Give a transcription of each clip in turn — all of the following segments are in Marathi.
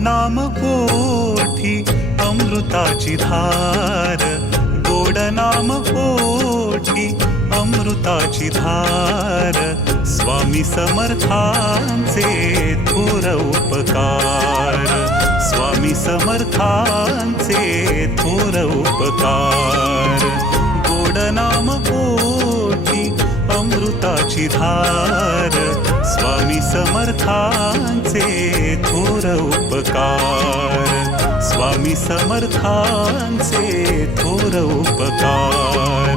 नाम पोठी अमृताची धार, गोड नाम पोठी अमृताची धार, स्वामी समर्थांचे थोर उपकार, स्वामी समर्थांचे थोर उपकार. गोड नाम पोठी अमृताची धार, स्वामी समर्थांचे थोर उपकार, स्वामी समर्थांचे थोर उपकार,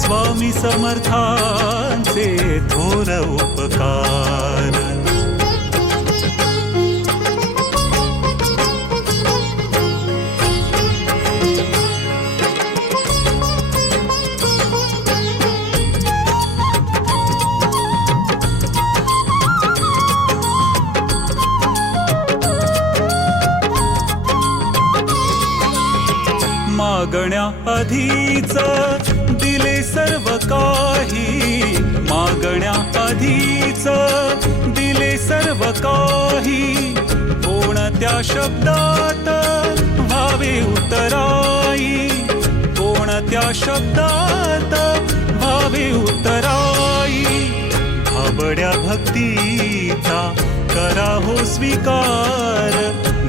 स्वामी समर्थांचे थोर उपकार. मागण्या आधीच दिले सर्व काही, मागण्या आधीच दिले सर्व काही, कोणत्या शब्दात व्हावे उतराई, कोणत्या शब्दात व्हावे उतराई. भाबड्या भक्तीचा करा हो स्वीकार,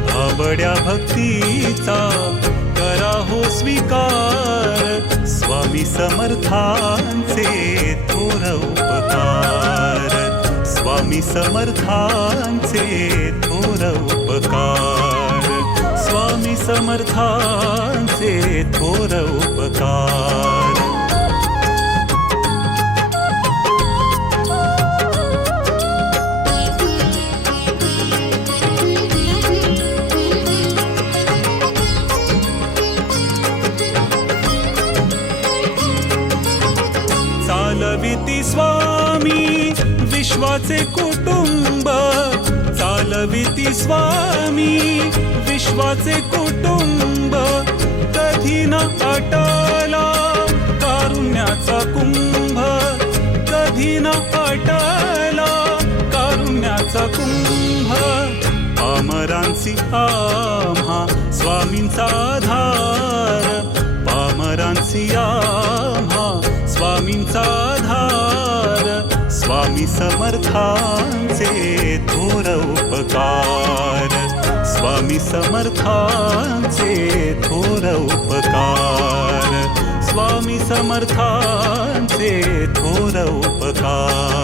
भाबड्या भक्तीचा करा हो स्वीकार, स्वामी समर्थांचे थोर उपकार, स्वामी समर्थांचे थोर उपकार, स्वामी समर्थांचे थोर उपकार. चालविती स्वामी विश्वाचे कुटुंब, चालविती स्वामी विश्वाचे कुटुंब, कधी न आटला कारुण्याचा कुंभ, कधी न आटला कारुण्याचा कुंभ. पामरांची आम्हा स्वामींचा आधार, पामरांची आम्हा स्वामींचा आधार, स्वामी समर्थांचे थोर उपकार, स्वामी समर्थांचे थोर उपकार, स्वामी समर्थांचे थोर उपकार.